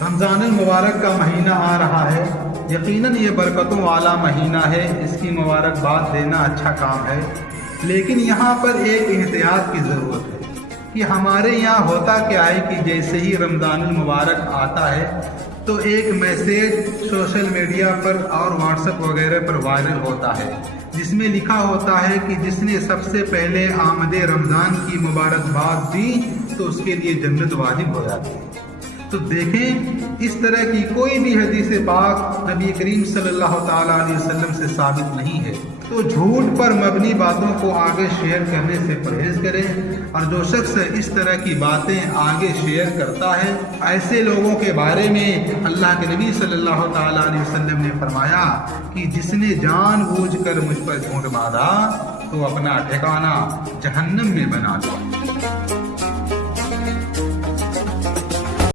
رمضان المبارک کا مہینہ آ رہا ہے، یقیناً یہ برکتوں والا مہینہ ہے، اس کی مبارکباد دینا اچھا کام ہے، لیکن یہاں پر ایک احتیاط کی ضرورت ہے کہ ہمارے یہاں ہوتا کیا ہے کہ جیسے ہی رمضان المبارک آتا ہے تو ایک میسیج سوشل میڈیا پر اور واٹس ایپ وغیرہ پر وائرل ہوتا ہے، جس میں لکھا ہوتا ہے کہ جس نے سب سے پہلے آمد رمضان کی مبارکباد دی تو اس کے لیے جنت واجب ہو جاتی ہے۔ تو دیکھیں، اس طرح کی کوئی بھی حدیث پاک نبی کریم صلی اللہ تعالیٰ علیہ وسلم سے ثابت نہیں ہے، تو جھوٹ پر مبنی باتوں کو آگے شیئر کرنے سے پرہیز کریں، اور جو شخص اس طرح کی باتیں آگے شیئر کرتا ہے، ایسے لوگوں کے بارے میں اللہ کے نبی صلی اللہ تعالیٰ علیہ وسلم نے فرمایا کہ جس نے جان بوجھ کر مجھ پر جھوٹ باندھا تو اپنا ٹھکانہ جہنم میں بنا لیا۔